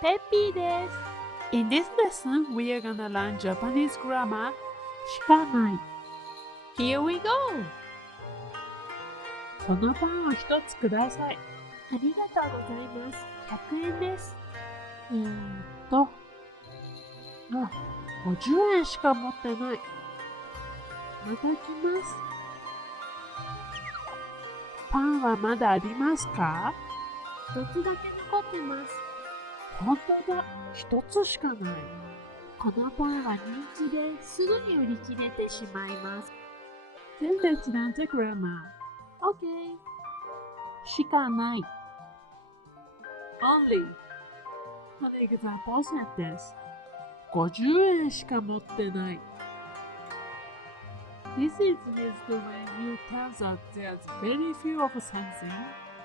ペッピーです。In this lesson, we are gonna learn Japanese grammar しかない。Here we go! そのパンを一つください。ありがとうございます。100円です。50円しか持ってない。いただきます。パンはまだありますか？一つだけ残ってます。本当だ、一つしかない。このパンは人気ですぐに売り切れてしまいます。全然違うグラマー。OK。しかない。Only. An example sentence. 50円しか持ってない。This is used when you tell that there's very few of something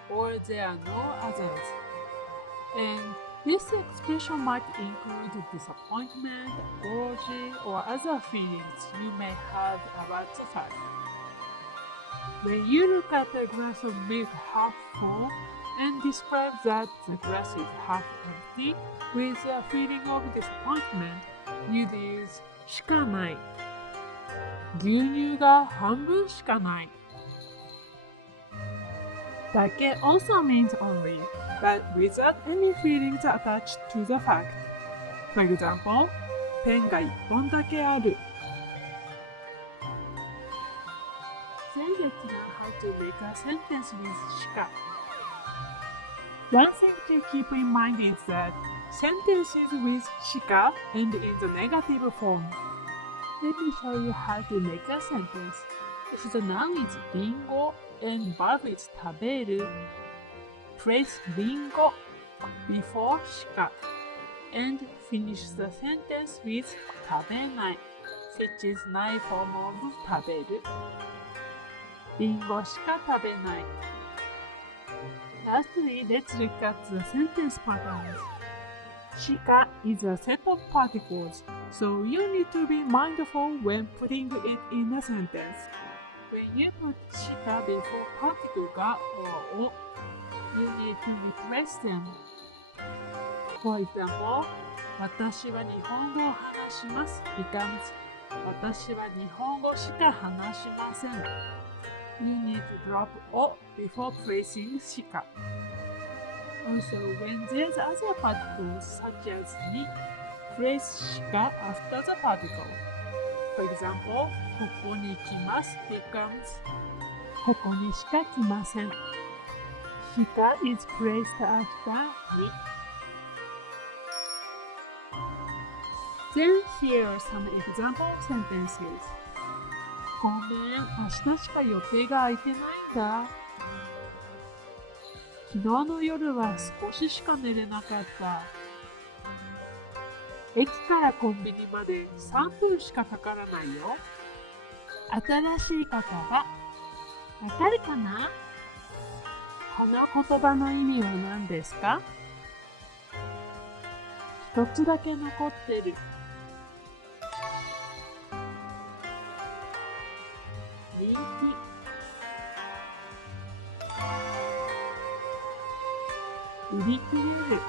or there are no others. And this expression might include disappointment, apology, or other feelings you may have about the fact. When you look at a glass of milk half full and describe that the glass is half empty with a feeling of disappointment, you'd use しかない。牛乳が半分しかない。だけ also means only, but without any feelings attached to the fact. For example, ペンが1本だけある。Then let's learn how to make a sentence with しか。One thing to keep in mind is that sentences with しか end in the negative form. Let me show you how to make a sentence. If the noun is りんご and verb is 食べる, place りんご before しか and finish the sentence with 食べない which is ない form of 食べる。りんごしか食べない。Lastly, let's look at the sentence patterns. しか is a set of particles, so you need to be mindful when putting it in a sentence. When you put しか before particle が or を you need to replace them. For example, 私は日本語を話します becomes 私は日本語しか話しません。You need to drop を before placing しか。Also, when there's other particles such as に place しか after the particle. For example, ここに来ます becomes ここにしか来ません。しか is placed after に。Then here are some example sentences. ごめん、明日しか予定が空いてないんだ。昨日の夜は少ししか寝れなかった。駅からコンビニまで3分しかかからないよ。新しい言葉、わかるかな？この言葉の意味は何ですか？一つだけ残ってる。人気。売り切れる。